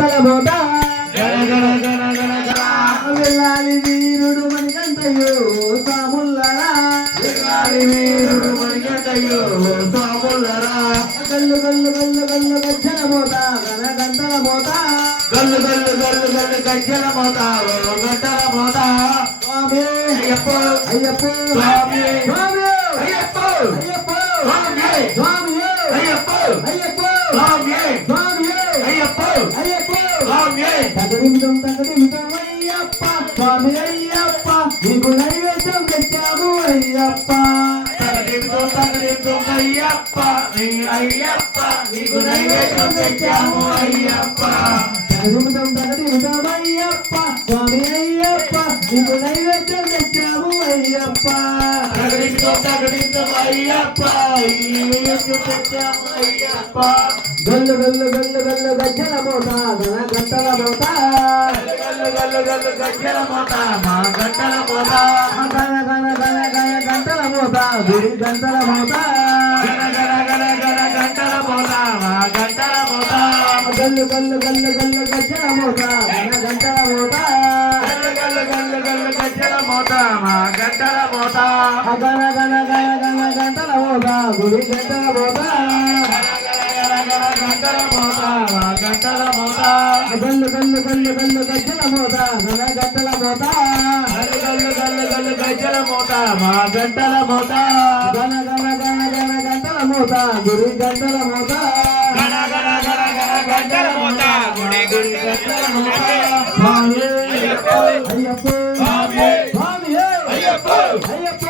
గణ వెళ్ళాలి వీరుడు మణికంటయ్యో సాముల్లరా. వెళ్ళాలి వీరుడు మణికంటయ్యో స్వాములరా గల్లు గల్లు గల్లు గల్లు గజ్జల గణ గంటల మోత. గల్లు గల్లు గల్లు గల్లు గజ్జల గంటల మోత. స్వామి. అయ్యప్ప. అయ్యప్ప. స్వామి. స్వామి. అయ్యప్ప. అయ్యప్ప. స్వామి తగదిమితం తగదిమితం అయ్యప్ప స్వామి అయ్యప్ప నీకు నైవేద్యం తెచ్చాము అయ్యప్ప తగదింతో తగదింతో అయ్యప్ప నీ అయ్యప్ప నీకు నైవేద్యం తెచ్చాము అయ్యప్ప తగదిమితం తగదిమితం అయ్యప్ప స్వామి అయ్యప్ప నీకు నైవేద్యం తెచ్చాము అయ్యప్ప తగదింతో తగదింతో అయ్యప్ప ఈ నైవేద్యం తెచ్చాము అయ్యప్ప గల్లు గల్లు గల్లు గల్లు గజ్జల మోత గన గంటల మోత. గల్లు గల్లు గల్లు గజ్జల మోత మా గంటల మోత గన గన గన గన గంటల మోత గుడి గంటల మోత. గణ గణ గణ గణ గంటల మోత మా గంటల మోత గల్లు గల్లు గల్లు గల్లు గజ్జల మోత గన గంటల మోత. గల్లు గల్లు గల్లు గల్లు గజ్జల మోత మా గంటల మోత గన గన గన గన గంటల మోత గుడి గంటల మోత. గల్లు గల్లు గల్లు గల్లు గజ్జల మోత గన గంటల మోత గల్లు గల్లు గల్లు గల్లు గజ్జల మోత మా గంటల మోత గన గన గన గన గంటల మోత గురి గంటల మోత గణ గణ గణ గణ గంటల మోత గుడి గుడి గంటల మోత అయ్యప్ప అయ్యప్ప అయ్యప్ప అయ్యప్ప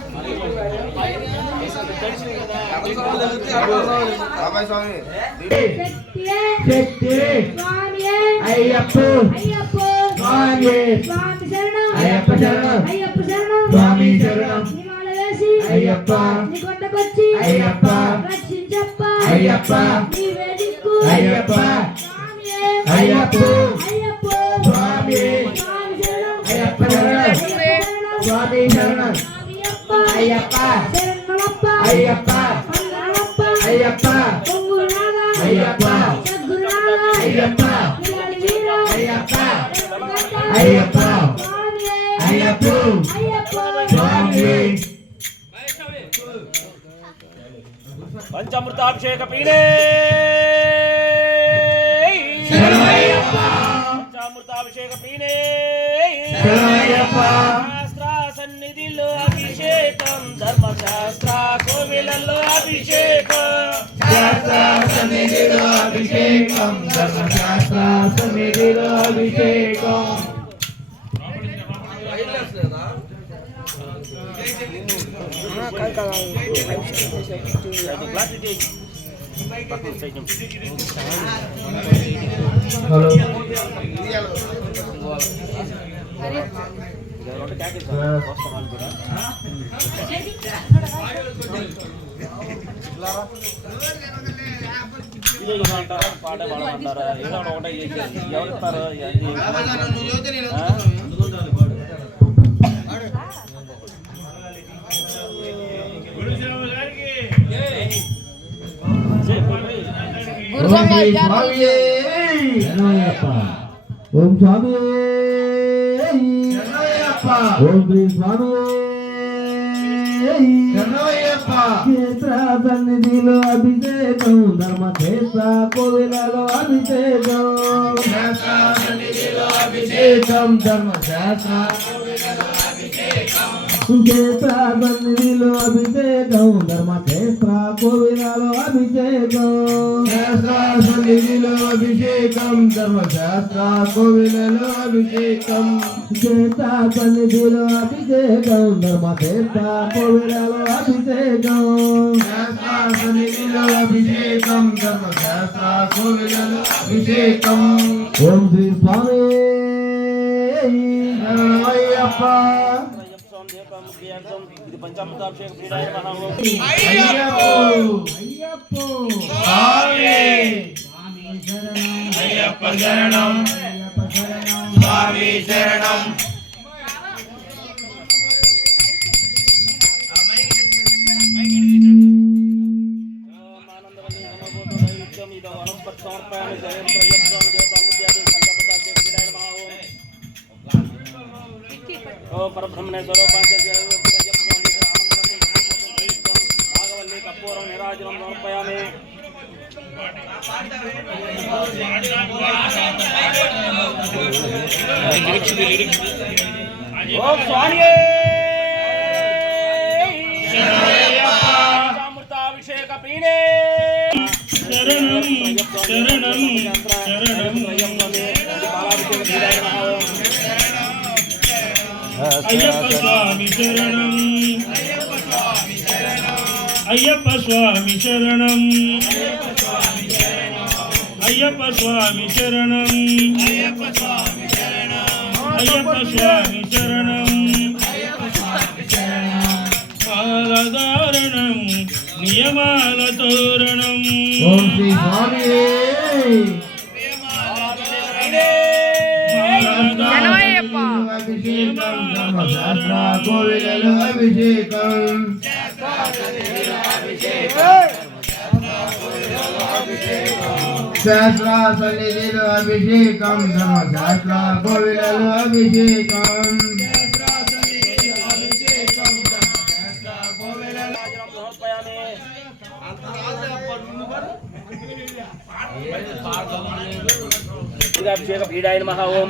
శక్తి అయ్యప్ప స్వామి అయ్యప్ప శరణం స్వామి శరణం. అయ్యప్ప అయ్యప్ప అయ్యప్ప అయ్యప్ప అయ్యప్ప స్వామి స్వామి శరణం. అయ్యప్ప శరణం శరణం స్వామి శరణం. స్వామియప్ప అయ్యప్ప. అయ్యప్ప. అయ్యప్ప. అయ్యప్ప. అయ్యప్ప. అయ్యప్ప. అయ్యప్ప. అయ్యప్ప. అయ్యప్ప. స్వామి. పంచామృతాభిషేక పీడే పంచామృతాభిషేక పీడే అభిషేకం ధర్మశాస్త్ర సన్నిధిలో అభిషేకం హలో పాట పాడమంటారా ఏదో ఒకటే చేసేది ఎవరు ఇస్తారు ఇవన్నీ? ఆ? ఓం శ్రీ స్వామియే శరణమయ్యప్ప ఓం స్వామి శరణమయ్యప్ప ఓం శ్రీ స్వామి సన్నిధిలో అభిషేకం ధర్మక్షేత్ర కోవిలలో అభిషేకం. శాస్త్ర సన్నిధిలో అభిషేకం ధర్మశాస్త్ర క్షేత్ర సన్నిధిలో అభిషేకం ధర్మక్షేత్ర కోవిలలో అభిషేకం సన్నిధిలో అభిషేకం ధర్మశాస్త్ర కోవిలలో అభిషేకం చేత సన్నిధిలో అభిషేకం ధర్మశాస్త్ర కోవిలలో అభిషేకం సన్నిధిలో అభిషేకం ధర్మశాస్త్ర కోవిలలో అభిషేకం ఓం శ్రీ స్వామి శరణమయ్యప్ప ఇది పంచామృతాభిషేక. ప్రియుడాయ అయ్యప్ప శరణం స్వామి శరణం సమర్పయామి జయం ప్రయత్నం ఓం ఓం పరబ్రహ్మణే స్వరూపాంచ నాగవల్లి నిరాజనం సమర్పయామి ఓం స్వామియే పంచామృతాభిషేక ప్రియుడే శరణం శరణం శరణం అయ్యప్ప స్వామి శరణం అయ్యప్ప స్వామి శరణం అయ్యప్ప స్వామి శరణం అయ్యప్ప స్వామి శరణం మాలధారణం నియమాల తోరణం ఓం శ్రీ స్వామి అభిషేకం శాస్త్ర సన్నిధిలో అభిషేకం ధర్మశాస్త్ర కోవిలలో అభిషేకం అభిషేక ప్రియుడాయ నమః ఓం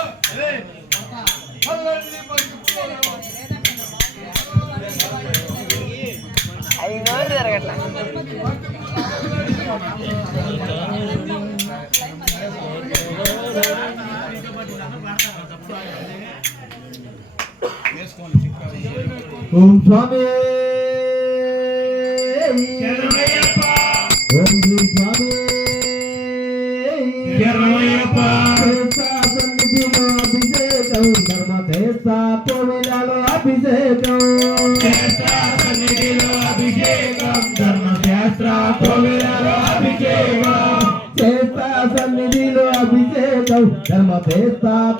ఓం స్వామి. ఓం శ్రీ స్వామి. సన్నిధిలో అభిషేకం. ధర్మదేశ కోవిలలో అభిషేకం. చేస్తా సన్నిధిలో అభిషేకం. ధర్మదేశ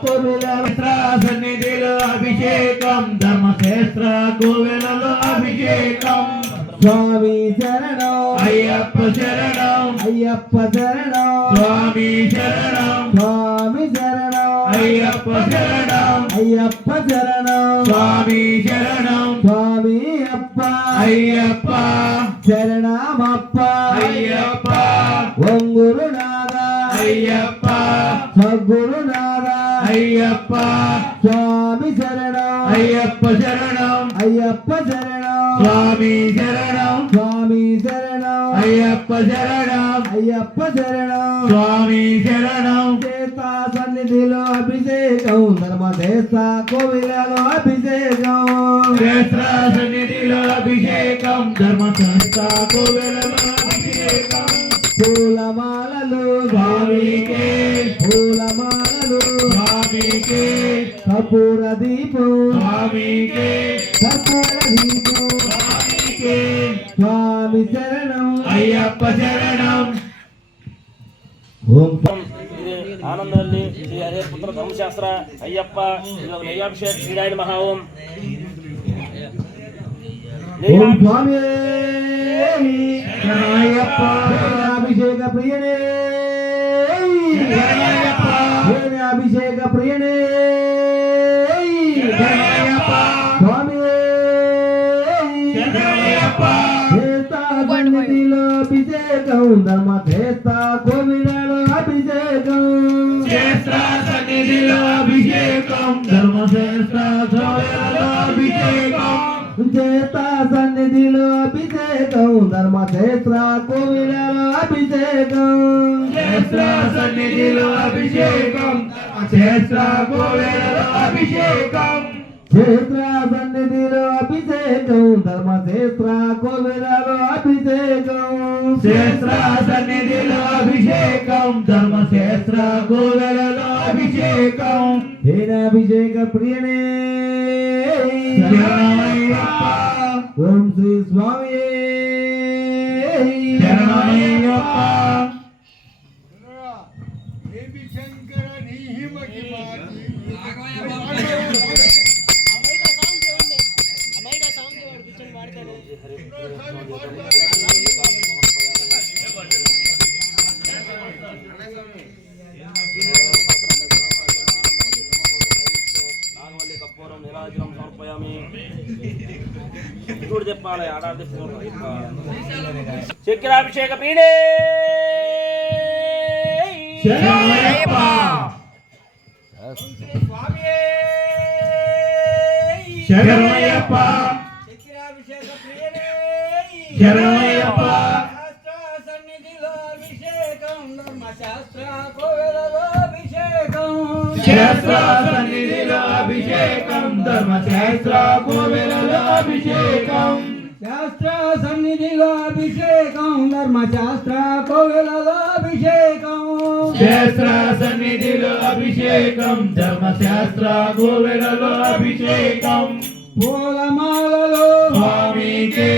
కోవిలలో సన్నిధిలో అభిషేకం. ధర్మశాస్త్ర కోవెలలో అభిషేకం. స్వామి శరణం. అయ్యప్ప శరణం. అయ్యప్ప శరణం. స్వామి శరణం. స్వామి శరణం. అయ్యప్ప శరణం. అయ్యప్ప శరణం. స్వామి శరణం. స్వామి అప్ప. అయ్యప్ప. శరణమప్ప అయ్యప్ప ఒంగురునాథ అయ్యప్ప సద్గురునాథ అయ్యప్ప స్వామి శరణం అయ్యప్ప శరణం అయ్యప్ప శరణం స్వామి శరణం స్వామి శరణం అయ్యప్ప శరణం అయ్యప్ప శరణం. స్వామి శరణం. చేత సన్నిధిలో అభిషేకం. ధర్మదేశ కోవిలలో అభిషేకం. క్షేత్ర సన్నిధిలో అభిషేకం. ధర్మశాస్త్ర కోవెలలో అభిషేకం. పూలమాలలు. స్వామికే పూలమాలలు. స్వామికే కపూర దీపం. స్వామికే కర్పూర దీపం. స్వామికే స్వామి శరణం. అయ్యప్ప శరణం. ఓం ఇది ఆనందవల్లి శ్రీ హరే పుత్ర ధర్మశాస్త్ర అయ్యప్ప ఇది ఒక నైయాభిషేక శ్రీరాయ మహా ఓం ఓం స్వామి శరణయ్యప్ప అభిషేక ప్రియనే. ధర్మ చేస్తా కోవిడలో అభిషేకం. క్షేత్ర సన్నిధిలో అభిషేకం. ధర్మశ్రేష్ఠ సోయలో అభిషేకం. చేస్తా సన్నిధిలో అభిషేకం. ధర్మ చేస్తా కోవిడలో అభిషేకం. క్షేత్ర సన్నిధిలో అభిషేకం. క్షేత్ర గోవేలలో అభిషేకం. క్షేత్ర సన్నిధిలో అభిషేకం. ధర్మ చేస్త కోవిడలో అభిషేకం. క్షేత్ర సన్నిధిలో అభిషేకం ధర్మశాస్త్ర గోవేలలో అభిషేకం. హేనాభిషేక ప్రియనే. ఓం శ్రీ స్వామి శరణమయ్యప్ప. చక్రాభిషేక పీడే శరణమయ్యప్ప శరణమయ్యప్ప శరణమయ్యప్ప క్షేత్ర సన్నిధిలో అభిషేకం ధర్మశాస్త్ర గోవేలలో అభిషేకం. శాస్త్ర సన్నిధిలో అభిషేకం ధర్మశాస్త్ర కోవిలలో అభిషేకం. క్షేత్ర సన్నిధిలో అభిషేకం ధర్మశాస్త్ర గోవేలలో అభిషేకం. పూలమాలలో స్వామికి